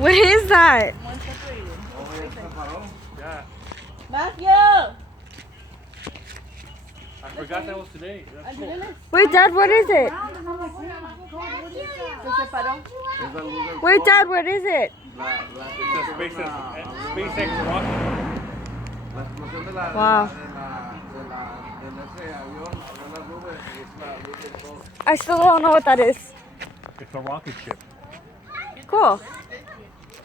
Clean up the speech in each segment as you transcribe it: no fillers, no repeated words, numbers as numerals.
What is that? Yeah. Matthew! I forgot that was today. That's cool. Wait, Dad, what is it? Se separó. Wait, Dad, what is it? It's a SpaceX rocket. Wow. I still don't know what that is. It's a rocket ship. Cool.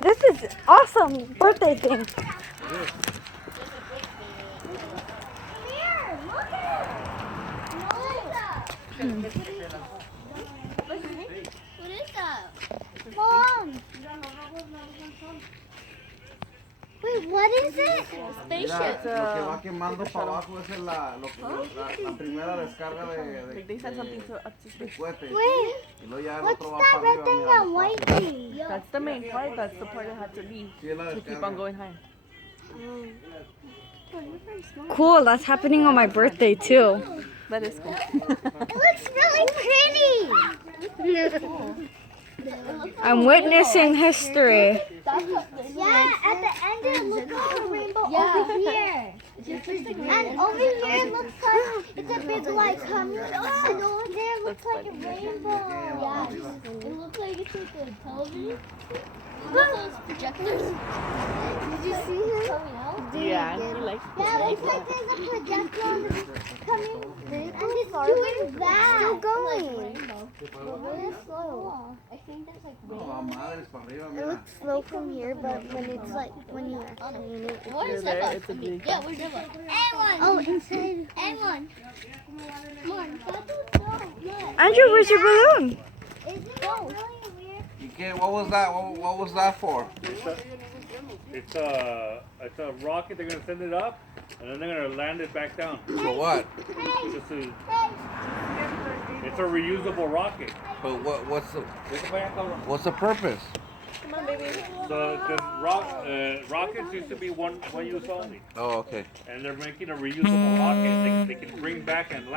This is awesome birthday thing. It is. What is that? Mom! Wait, what is it? Spaceship. Lo que va quemando para abajo es la primera descarga de Like they said something to cohetes. Wait, Y luego ya el what's otro va that para red arriba. thing mira, and white thing? That's the main part. That's the part that had to leave Sí, es la to keep descarga. on going higher. Cool, that's happening on my birthday too. That is cool. It looks really pretty. I'm witnessing history. Yeah, at the end it looks like a rainbow over here. And over here it looks like it's a big light coming. And over there it looks like a rainbow. Yeah, it looks like it's like a television. Look at those projectors. Did you see him coming out? Yeah, he likes Yeah, it looks like there's a projector coming. And it's doing that. Still going. But really slow. I think that's like No, va madres para arriba, It mira. looks slow from here, but when it's like when you're actually in it. Where's that? It's a big Yeah, where's that? And one. Oh, inside. And one. Come on, that's look. Andrew, where's your balloon? Isn't it really weird? ¿Y qué? What was that? What was that for? It's a rocket. They're gonna send it up, and then they're gonna land it back down. For what? It's a reusable rocket. But what's the purpose? Come on, baby. So, because rockets used to be one use only, Oh, okay. and they're making a reusable rocket they can bring back and land.